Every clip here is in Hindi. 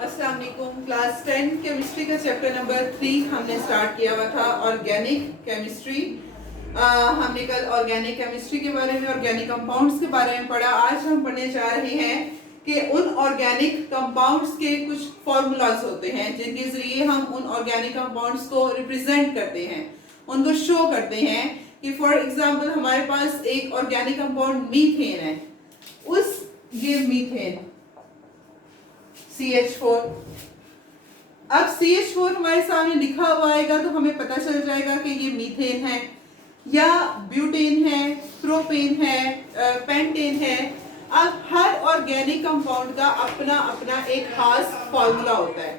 अस्सलाम वालेकुम। क्लास 10 केमिस्ट्री का चैप्टर नंबर 3 हमने स्टार्ट किया हुआ था ऑर्गेनिक केमिस्ट्री। हमने कल ऑर्गेनिक केमिस्ट्री के बारे में, ऑर्गेनिक कंपाउंड्स के बारे में पढ़ा। आज हम पढ़ने जा रहे हैं कि उन ऑर्गेनिक कंपाउंड्स के कुछ फॉर्मूलाज होते हैं जिनके जरिए हम उन ऑर्गेनिक कंपाउंड्स को रिप्रेजेंट करते हैं, उनको शो करते हैं। कि फॉर एग्जांपल हमारे पास एक ऑर्गेनिक कंपाउंड मीथेन है, उस ये मीथेन CH4। अब CH4 हमारे सामने लिखा हुआ आएगा तो हमें पता चल जाएगा कि ये मीथेन है या ब्यूटेन है, प्रोपेन है, पेंटेन है। अब हर ऑर्गेनिक कंपाउंड का अपना अपना एक खास फॉर्मूला होता है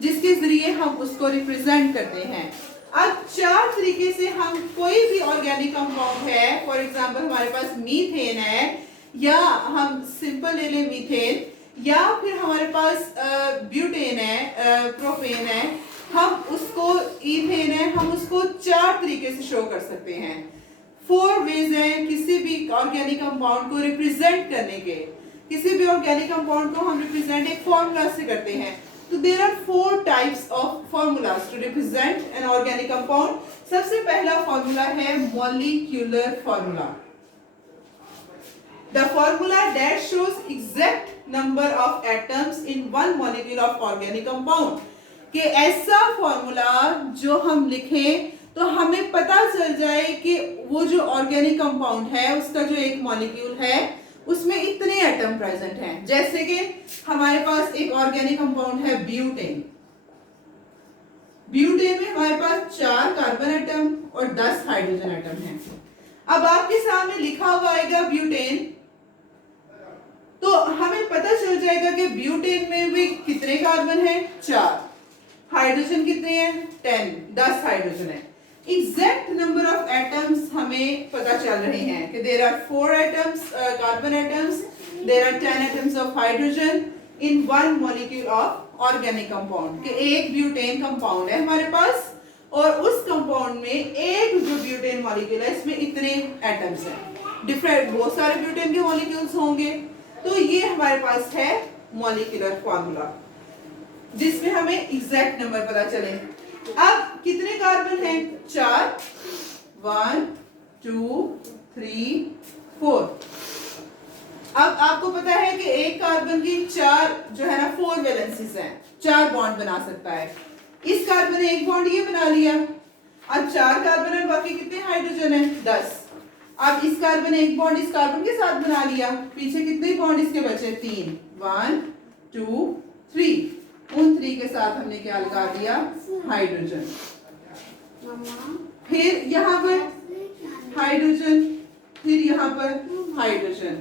जिसके जरिए हम उसको रिप्रेजेंट करते हैं। अब चार तरीके से हम कोई भी ऑर्गेनिक कंपाउंड है, फॉर एग्जांपल हमारे पास मीथेन है, या हम सिंपल ले लें मीथेन, या फिर हमारे पास ब्यूटेन है, प्रोपेन है, हम उसको इथेन है, हम उसको चार तरीके से शो कर सकते हैं। 4 वेज हैं किसी भी ऑर्गेनिक कंपाउंड को रिप्रेजेंट करने के। किसी भी ऑर्गेनिक कंपाउंड को हम रिप्रेजेंट एक फॉर्मूला से करते हैं। तो there are 4 types of formulas to represent an organic compound. सबसे पहला फॉर्मूला है molecular formula. The formula that shows exact number of atoms in one molecule of organic compound। कि ऐसा फॉर्मूला जो हम लिखें तो हमें पता चल जाए कि वो जो ऑर्गेनिक कंपाउंड है उसका जो एक मॉलिक्यूल है उसमें इतने एटम प्रेजेंट हैं। जैसे कि हमारे पास एक ऑर्गेनिक कंपाउंड है ब्यूटेन। ब्यूटेन में हमारे पास 4 कार्बन एटम और 10 हाइड्रोजन एटम हैं। अब आपके सामने लिखा हुआ आएगा ब्यूटेन, तो हमें पता चल जाएगा कि ब्यूटेन में भी कितने कार्बन हैं, 4। हाइड्रोजन कितने हैं, 10 हाइड्रोजन है। एग्जैक्ट नंबर ऑफ एटम्स हमें पता चल रहे हैं कि there are 4 atoms, carbon atoms, there are 10 atoms of hydrogen in one molecule of organic compound. कि एक ब्यूटेन कंपाउंड है हमारे पास और उस कंपाउंड में एक जो ब्यूटेन मॉलिक्यूल है इसमें इतने एटम्स हैं। डिफरेंट बहुत सारे ब्यूटेन के मॉलिक्यूल्स होंगे। तो ये हमारे पास है मॉलिक्यूलर फॉर्मूला जिसमें हमें एग्जैक्ट नंबर पता चले। अब कितने कार्बन हैं, 4, 1 2 3 4। अब आपको पता है कि एक कार्बन की 4 जो है ना 4 वैलेंसीज हैं, 4 बॉन्ड बना सकता है। इस कार्बन ने एक बॉन्ड ये बना लिया। अब 4 कार्बन में बाकी कितने हाइड्रोजन है, 10। अब इस कार्बन ने एक बॉन्ड इस कार्बन के साथ बना लिया, पीछे कितने बॉन्ड इसके बचे, 3, 1 2 3। उन 3 के साथ हमने क्या लगा दिया, हाइड्रोजन। फिर यहाँ पर हाइड्रोजन, फिर यहाँ पर हाइड्रोजन।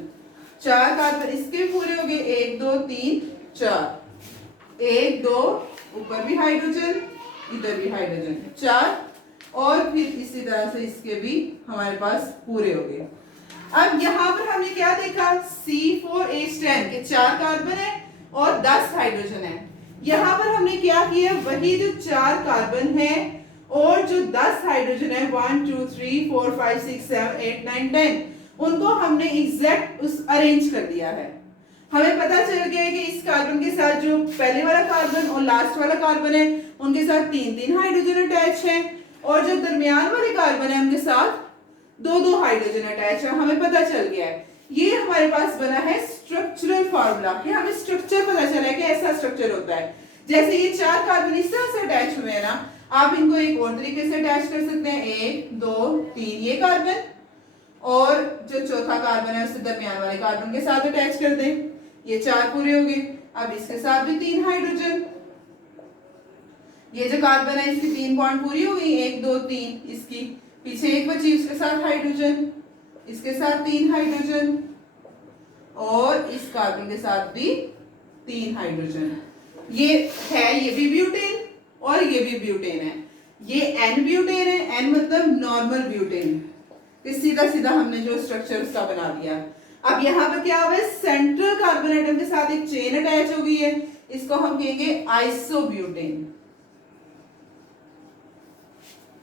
4 कार्बन इसके पूरे हो गए, 1 2 3 4। 1 2 ऊपर भी हाइड्रोजन, इधर भी हाइड्रोजन, 4। और फिर इसी तरह से इसके भी हमारे पास पूरे हो गए। अब यहाँ पर हमने क्या देखा, C4H10 के 4 कार्बन है और 10 हाइड्रोजन है। यहाँ पर हमने क्या किया, वही जो 4 कार्बन है और जो 10 हाइड्रोजन है, 1 2 3 4 5 6 7 8 9 10, उनको हमने एग्जैक्ट उस अरेंज कर दिया है। हमें पता चल गया है कि इस कार्बन के साथ जो पहले वाला कार्बन और लास्ट वाला कार्बन है उनके साथ 3 हाइड्रोजन अटैच है, और जो दरमियान वाले कार्बन है उनके साथ 2 हाइड्रोजन अटैच है। हमें पता चल गया है। ये हमारे पास बना है स्ट्रक्चरल फार्मूला कि हमें स्ट्रक्चर पता चला है कि ऐसा स्ट्रक्चर होता है। जैसे ये 4 कार्बन इस तरह से अटैच हुए हैं ना, आप इनको एक और तरीके से अटैच कर सकते हैं। 1 2 3 ये कार्बन, और जो चौथा कार्बन है उसे दरमियान वाले कार्बन के साथ अटैच कर दें। ये 4 पूरे हो गए। अब इसके साथ भी 3 हाइड्रोजन। ये जो कार्बन है इसकी 3 बॉन्ड पूरी हो गई, 1 2 3। इसकी पीछे एक बची, उसके साथ हाइड्रोजन, इसके साथ 3 हाइड्रोजन, और इस कार्बन के साथ भी 3 हाइड्रोजन। ये है, ये भी ब्यूटेन और ये भी ब्यूटेन है। ये N ब्यूटेन है, N मतलब नॉर्मल ब्यूटेन। सीधा सीधा हमने जो स्ट्रक्चर उसका बना दिया। अब यहाँ पर क्या हुआ है, सेंट्रल कार्बन एटम के साथ एक चेन अटैच हो गई है, इसको हम कहेंगे आइसोब्यूटेन।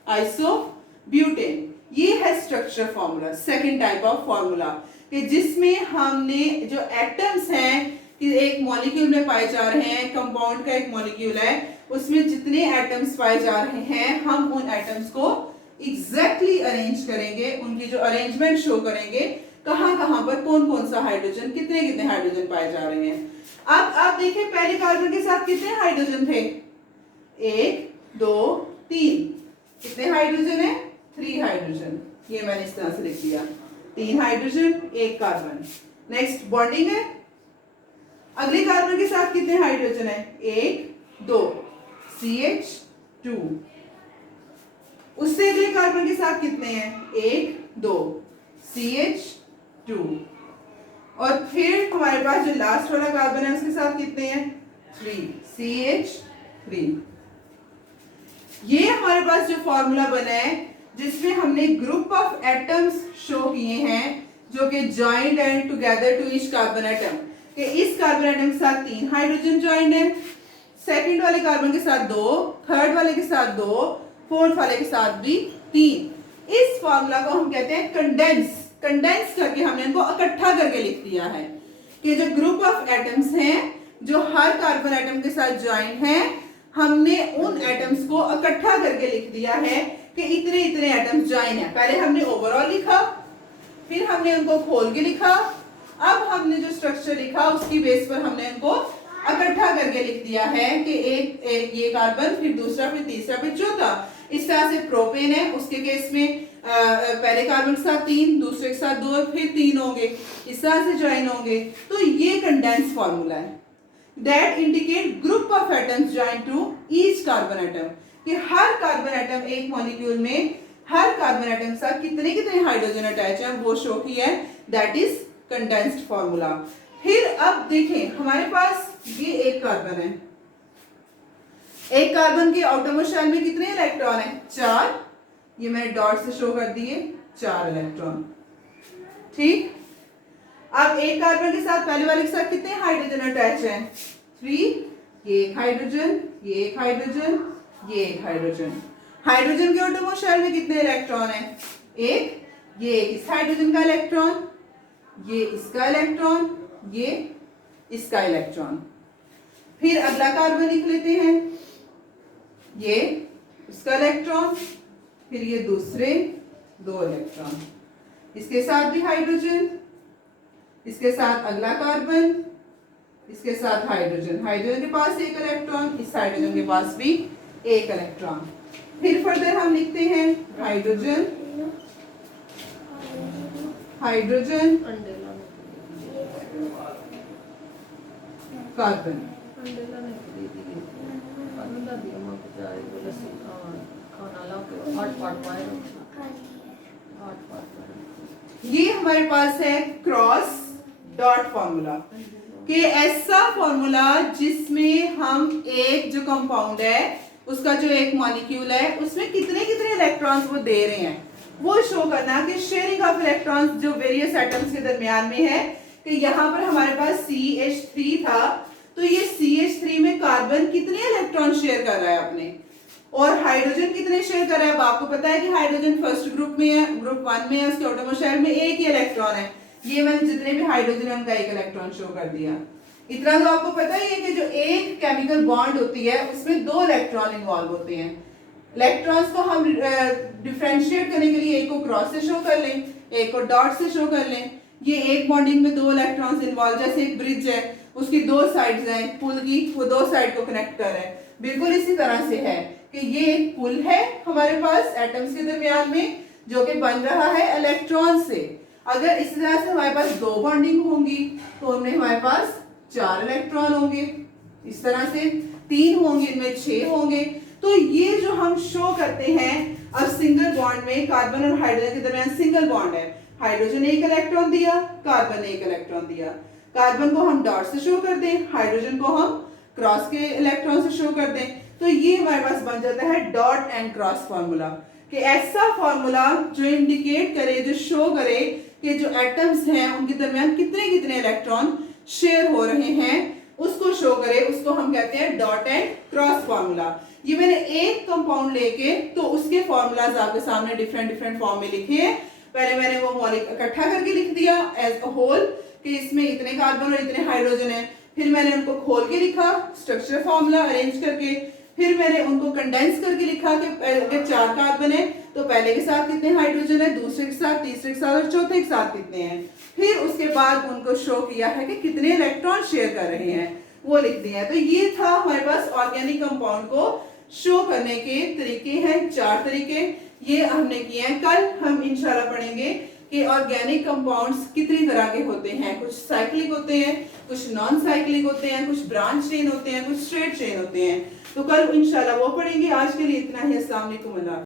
आइसोब्यूटेन ये है structure formula, second type of formula कि जिसमें हमने जो एटम्स हैं कि एक मॉलिक्यूल में पाए जा रहे हैं, कंपाउंड का एक मॉलिक्यूल है, उसमें जितने एटम्स पाए जा रहे हैं हम उन एटम्स को एग्जैक्टली अरेंज करेंगे, उनकी जो अरेंजमेंट शो करेंगे, कहां कहां पर कौन कौन सा हाइड्रोजन, कितने कितने हाइड्रोजन पाए जा रहे हैं। अब आप देखिए पहले कार्बन के साथ कितने हाइड्रोजन थे, 1 2 3, कितने हाइड्रोजन है, 3 हाइड्रोजन, ये मैंने इस तरह से लिख दिया, 3 हाइड्रोजन 1 कार्बन। नेक्स्ट बॉन्डिंग है, अगले कार्बन के साथ कितने हाइड्रोजन है, 1 2 CH2, उससे अगले कार्बन के साथ कितने हैं, 1 2 CH2, और फिर हमारे पास जो लास्ट वाला कार्बन है उसके साथ कितने हैं, 3 CH3। ये हमारे पास जो फॉर्मूला बना है जिसमें हमने ग्रुप ऑफ एटम्स शो किए हैं जो कि joined and together to each carbon atom, कि इस कार्बन एटम के साथ 3 हाइड्रोजन जॉइंड है, सेकंड वाले कार्बन के साथ 2, थर्ड वाले के साथ 2, फोर्थ वाले के साथ भी 3। इस फॉर्मूला को हम कहते हैं कंडेंस करके हमने इनको इकट्ठा करके लिख दिया है कि जो ग्रुप ऑफ एटम्स हैं जो हर कार्बन एटम के साथ ज्वाइंट हैं, हमने उन एटम्स को इकट्ठा करके लिख दिया है कि इतने इतने एटम्स ज्वाइन है। पहले हमने ओवरऑल लिखा, फिर हमने उनको खोल के लिखा, अब हमने जो स्ट्रक्चर लिखा उसकी बेस पर हमने उनको इकट्ठा करके लिख दिया है कि एक ये कार्बन, फिर दूसरा, फिर तीसरा, फिर चौथा। इस तरह से प्रोपेन है, उसके केस में पहले कार्बन के साथ 3, दूसरे के साथ 2, फिर 3 होंगे, इस तरह से ज्वाइन होंगे। तो ये कंडेंस फॉर्मूला है that indicate group of atoms join to each carbon atom, कि हर कार्बन एटम एक मॉलिक्यूल में हर कार्बन एटम के साथ कितने कितने हाइड्रोजन अटैच है वो शो किया है, दैट इज कंडेंस्ड फॉर्मूला। फिर अब देखें हमारे पास ये एक कार्बन है, एक कार्बन के आउटरमोस्ट शेल में कितने इलेक्ट्रॉन है, 4, ये मैंने डॉट से शो कर दिए 4 इलेक्ट्रॉन, ठीक। अब एक कार्बन के साथ पहले वाले के साथ कितने हाइड्रोजन अटैच है, 3, ये एक हाइड्रोजन, ये एक हाइड्रोजन, ये एक हाइड्रोजन। हाइड्रोजन के आउटरमोस्ट शेल में कितने इलेक्ट्रॉन है, 1, ये इस हाइड्रोजन का इलेक्ट्रॉन, ये इसका इलेक्ट्रॉन, ये इसका इलेक्ट्रॉन। फिर अगला कार्बन लिख लेते हैं, ये इसका इलेक्ट्रॉन, फिर ये दूसरे 2 इलेक्ट्रॉन, इसके साथ भी हाइड्रोजन, इसके साथ अगला कार्बन, इसके साथ हाइड्रोजन, हाइड्रोजन के पास 1 इलेक्ट्रॉन, इस हाइड्रोजन के पास भी 1 इलेक्ट्रॉन। फिर फर्दर हम लिखते हैं हाइड्रोजन, हाइड्रोजन, कार्बन, ये हमारे पास है क्रॉस डॉट फॉर्मूला, कि ऐसा फॉर्मूला जिसमें हम एक जो कंपाउंड है उसका जो एक मॉलिक्यूल है उसमें कितने कितने इलेक्ट्रॉन्स वो दे रहे हैं वो शो करना, कि शेयरिंग ऑफ इलेक्ट्रॉन्स जो वेरियस एटम्स के दरमियान में है, कि यहाँ पर हमारे पास CH3 था, तो ये CH3 में कार्बन कितने इलेक्ट्रॉन शेयर कर रहा है अपने, और हाइड्रोजन कितने शेयर कर रहा है। अब आपको पता है कि हाइड्रोजन फर्स्ट ग्रुप में है, ग्रुप 1 में है, उसके आउटरमोस्ट शेल में 1 ही इलेक्ट्रॉन है। ये मैंने जितने भी हाइड्रोजन है उनका 1 इलेक्ट्रॉन शो कर दिया। इतना तो आपको पता ही है कि जो एक केमिकल बॉन्ड होती है उसमें 2 इलेक्ट्रॉन इन्वॉल्व होते हैं। इलेक्ट्रॉन्स को हम डिफरेंशिएट करने के लिए एक को क्रॉस से शो कर लें, एक को डॉट से शो कर लें। ये एक बॉन्डिंग में 2 इलेक्ट्रॉन्स इन्वॉल्व, जैसे एक ब्रिज है उसकी 2 साइड्स हैं पुल की, वो 2 साइड को कनेक्ट कर रहे हैं, बिल्कुल इसी तरह से है कि ये एक पुल है हमारे पास एटम्स के दरमियान में जो कि बन रहा है इलेक्ट्रॉन से। अगर इस तरह से हमारे पास 2 बॉन्डिंग होंगी तो उनमें हमारे पास 4 इलेक्ट्रॉन होंगे, इस तरह से 3 होंगे, इनमें 6 होंगे। तो ये जो हम शो करते हैं, अब सिंगल बॉन्ड में कार्बन और हाइड्रोजन के दरमियान सिंगल बॉन्ड है, हाइड्रोजन 1 इलेक्ट्रॉन दिया, कार्बन 1 इलेक्ट्रॉन दिया, कार्बन को हम डॉट से शो कर दें, हाइड्रोजन को हम क्रॉस के इलेक्ट्रॉन से शो कर दें, तो ये हमारे पास बन जाता है डॉट एंड क्रॉस फॉर्मूला, कि ऐसा फॉर्मूला जो इंडिकेट करे, जो शो करे कि जो एटम्स हैं उनके दरमियान कितने कितने इलेक्ट्रॉन शेयर हो रहे हैं, उसको शो करे, उसको हम कहते हैं डॉट एंड क्रॉस फॉर्मूला। ये मैंने एक कंपाउंड लेके तो उसके फॉर्मूलाज आपके सामने डिफरेंट डिफरेंट फॉर्म में लिखे हैं। पहले मैंने वो मॉलिक्यूल इकट्ठा करके लिख दिया एज अ होल कि इसमें इतने कार्बन और इतने हाइड्रोजन है, फिर मैंने उनको खोल के लिखा स्ट्रक्चर फॉर्मूला अरेंज करके, फिर मैंने उनको कंडेंस करके लिखा कि अगर 4 कार्बन है तो पहले के साथ कितने हाइड्रोजन है, दूसरे के साथ, तीसरे के साथ और चौथे के साथ कितने हैं। फिर उसके बाद उनको शो किया है कि कितने इलेक्ट्रॉन शेयर कर रहे हैं, वो लिख दिया है। तो ये था हमारे पास ऑर्गेनिक कंपाउंड को शो करने के तरीके हैं, 4 तरीके ये हमने किए हैं। कल हम इंशाल्लाह पढ़ेंगे कि ऑर्गेनिक कंपाउंड्स कितनी तरह के होते हैं, कुछ साइक्लिक होते हैं, कुछ नॉन साइक्लिक होते हैं, कुछ ब्रांच चेन होते हैं, कुछ स्ट्रेट चेन होते हैं। तो कल इंशाल्लाह वो पढ़ेंगे। आज के लिए इतना ही। अस्सलाम वालेकुम।